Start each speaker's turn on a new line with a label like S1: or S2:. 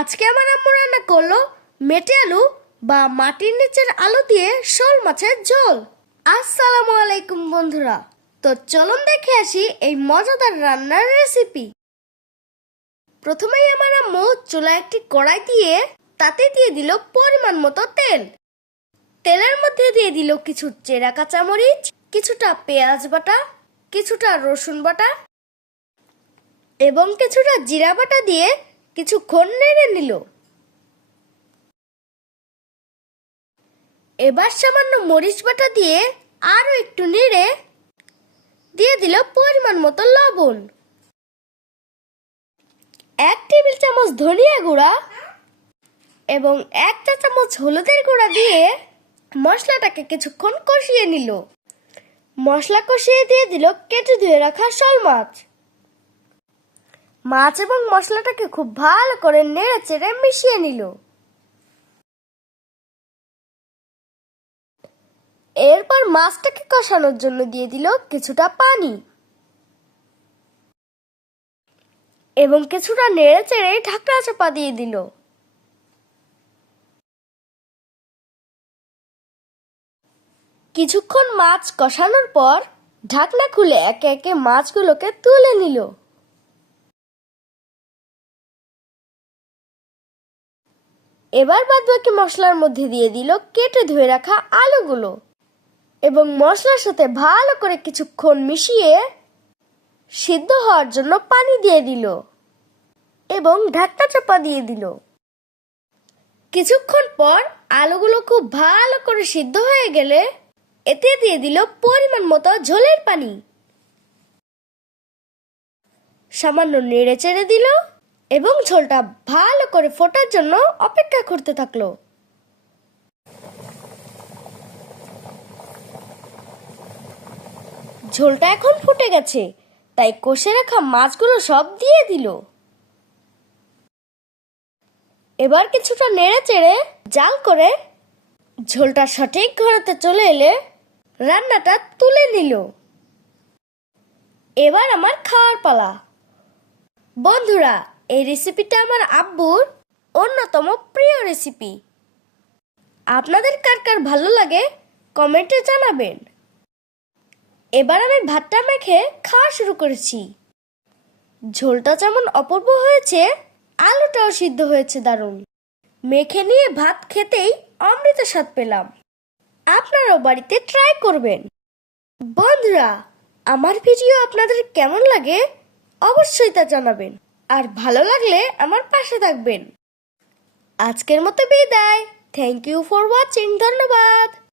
S1: আজকে আমার আম্মু রান্না করল মেটে আলু বা মাটির নিচের আলু দিয়ে শোল মাছের ঝোল। আসসালামু আলাইকুম বন্ধুরা, তো চলুন দেখে আসি এই মজাদার রান্নার রেসিপি প্রথমেই আমার আম্মু চুলা একটি কড়াই দিয়ে তাতে দিয়ে দিল পরিমাণ মতো তেল। তেলের মধ্যে দিয়ে দিল কিছু চেরা কাঁচামরিচ, কিছুটা পেঁয়াজ বাটা, কিছুটা রসুন বাটা এবং কিছুটা জিরা বাটা দিয়ে কিছুক্ষণ নেড়ে নিল। এবার সামান্য মরিচ বাটা দিয়ে আরও একটু নেড়ে দিয়ে দিল পরিমাণ মতো লবণ। এক টেবিল চামচ ধনিয়া গুঁড়া এবং এক চা চামচ হলুদের গুঁড়া দিয়ে মশলাটাকে কিছুক্ষণ কষিয়ে নিল। মশলা কষিয়ে দিয়ে দিল কেটে ধুয়ে রাখা শোল মাছ। মাছ এবং মশলাটাকে খুব ভালো করে নেড়ে চেড়ে মিশিয়ে নিল। এরপর মাছটাকে কষানোর জন্য দিয়ে দিল কিছুটা পানি। এবং কিছুটা নেড়ে চেড়ে ঢাকনা চাপা দিয়ে দিল। কিছুক্ষণ মাছ কষানোর পর ঢাকনা খুলে একে একে মাছগুলোকে তুলে নিল। এবার বাদ বাকি মশলার মধ্যে দিয়ে দিল কেটে ধুয়ে রাখা আলুগুলো এবং মশলার সাথে ভালো করে কিছুক্ষণ মিশিয়ে সিদ্ধ হওয়ার জন্য পানি দিয়ে দিল এবং ঢাকনা চাপা দিয়ে দিল। কিছুক্ষণ পর আলুগুলো খুব ভালো করে সিদ্ধ হয়ে গেলে এতে দিয়ে দিল পরিমাণ মতো ঝোলের পানি। সামান্য নেড়ে চেড়ে দিল এবং ঝোলটা ভালো করে ফোটার জন্য অপেক্ষা করতে থাকল। ঝোলটা এখন ফুটে গেছে, তাই কষে রাখা মাছগুলো সব দিয়ে দিল। এবার কিছুটা নেড়ে চেড়ে জাল করে ঝোলটা সঠিক ঘরেতে চলে এলে রান্নাটা তুলে নিল। এবার আমার খাওয়ার পালা। বন্ধুরা এই রেসিপিটা আমার আব্বুর অন্যতম প্রিয় রেসিপি আপনাদের কার কার ভালো লাগে কমেন্টে জানাবেন। এবার আমি ভাতটা মেখে খাওয়া শুরু করেছি। ঝোলটা যেমন অপূর্ব হয়েছে, আলুটাও সিদ্ধ হয়েছে দারুণ। মেখে নিয়ে ভাত খেতেই অমৃত স্বাদ পেলাম। আপনারাও বাড়িতে ট্রাই করবেন। বন্ধুরা, আমার ভিডিও আপনাদের কেমন লাগে, অবশ্যই তা জানাবেন। আর ভালো লাগলে আমার পাশে থাকবেন। আজকের মতো বিদায়। থ্যাংক ইউ ফর ওয়াচিং ধন্যবাদ।